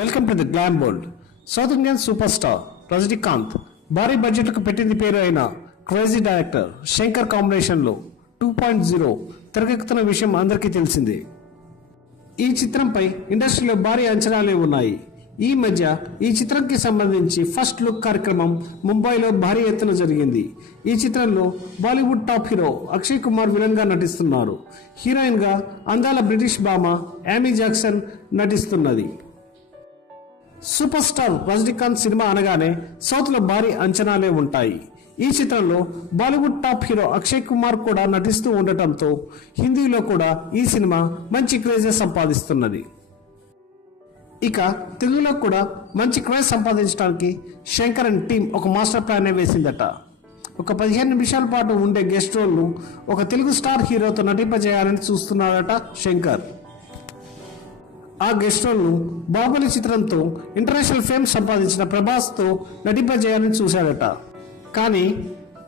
Welcome to the glam world south Indian super star Rajinikanth భారీ బడ్జెట్కు పెట్టింది పేరు అయిన క్రేజీ డైరెక్టర్ శంకర్ కాంబినేషన్లో టూ పాయింట్ జీరో తెరకెక్కుతున్న విషయం అందరికీ తెలిసిందే. ఈ చిత్రంపై ఇండస్ట్రీలో భారీ అంచనాలే ఉన్నాయి. ఈ మధ్య ఈ చిత్రంకి సంబంధించి ఫస్ట్ లుక్ కార్యక్రమం ముంబైలో భారీ ఎత్తున జరిగింది. ఈ చిత్రంలో బాలీవుడ్ టాప్ హీరో అక్షయ్ కుమార్ విలన్గా నటిస్తున్నారు. హీరోయిన్గా అందాల బ్రిటిష్ భామ యామీ జాక్సన్ నటిస్తున్నది. సూపర్ స్టార్ రజనీకాంత్ సినిమా అనగానే సౌత్లో భారీ అంచనాలే ఉంటాయి. ఈ చిత్రంలో బాలీవుడ్ టాప్ హీరో అక్షయ్ కుమార్ కూడా నటిస్తూ ఉండటంతో హిందీలో కూడా ఈ సినిమా మంచి క్రేజెస్ సంపాదిస్తున్నది. ఇక తెలుగులో కూడా మంచి క్రేజ్ సంపాదించడానికి శంకర్ అండ్ టీం ఒక మాస్టర్ ప్లాన్ వేసిందట. ఒక పదిహేను నిమిషాల పాటు ఉండే గెస్ట్ రోల్ను ఒక తెలుగు స్టార్ హీరోతో నటింపజేయాలని చూస్తున్నాడట శంకర్. ఆ గెస్ట్ రోల్ను బాహుబలి చిత్రంతో ఇంటర్నేషనల్ ఫేమ్ సంపాదించిన ప్రభాస్తో నటింపజేయాలని చూశాడట. కానీ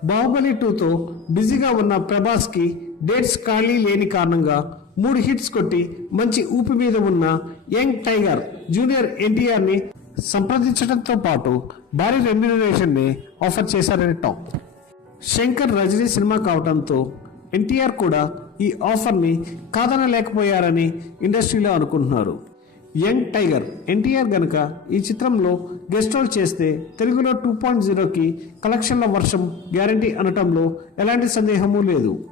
బాహుబలి టూతో బిజీగా ఉన్న ప్రభాస్కి డేట్స్ ఖాళీ లేని కారణంగా మూడు హిట్స్ కొట్టి మంచి ఊపి మీద ఉన్న యంగ్ టైగర్ జూనియర్ ఎన్టీఆర్ని సంప్రదించడంతో పాటు భారీ రెమ్యునరేషన్ని ఆఫర్ చేశారని టాక్. శంకర్ రజనీ సినిమా కావడంతో ఎన్టీఆర్ కూడా ఈ ఆఫర్ని కాదనలేకపోయారని ఇండస్ట్రీలో అనుకుంటున్నారు. యంగ్ టైగర్ ఎన్టీఆర్ గనక ఈ చిత్రంలో గెస్ట్ రోల్ చేస్తే తెలుగులో టూ పాయింట్ జీరోకి కలెక్షన్ల వర్షం గ్యారంటీ అనటంలో ఎలాంటి సందేహమూ లేదు.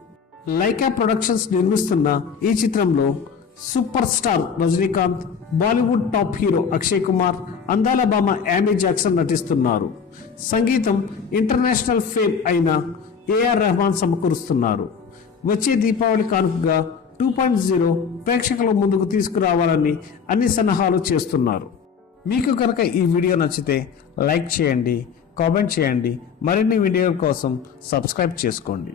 లైకా ప్రొడక్షన్స్ నిర్మిస్తున్న ఈ చిత్రంలో super star Rajinikanth Bollywood top hero Akshay Kumar అందాల బామ యామీ జాక్సన్ నటిస్తున్నారు. సంగీతం ఇంటర్నేషనల్ ఫేమ్ అయిన ఏఆర్ రెహమాన్ సమకూరుస్తున్నారు. వచ్చే దీపావళి కానుకగా టూ పాయింట్ జీరో ప్రేక్షకుల ముందుకు తీసుకురావాలని అన్ని సన్నాహాలు చేస్తున్నారు. మీకు కనుక ఈ వీడియో నచ్చితే లైక్ చేయండి కామెంట్ చేయండి. మరిన్ని వీడియోల కోసం సబ్స్క్రైబ్ చేసుకోండి.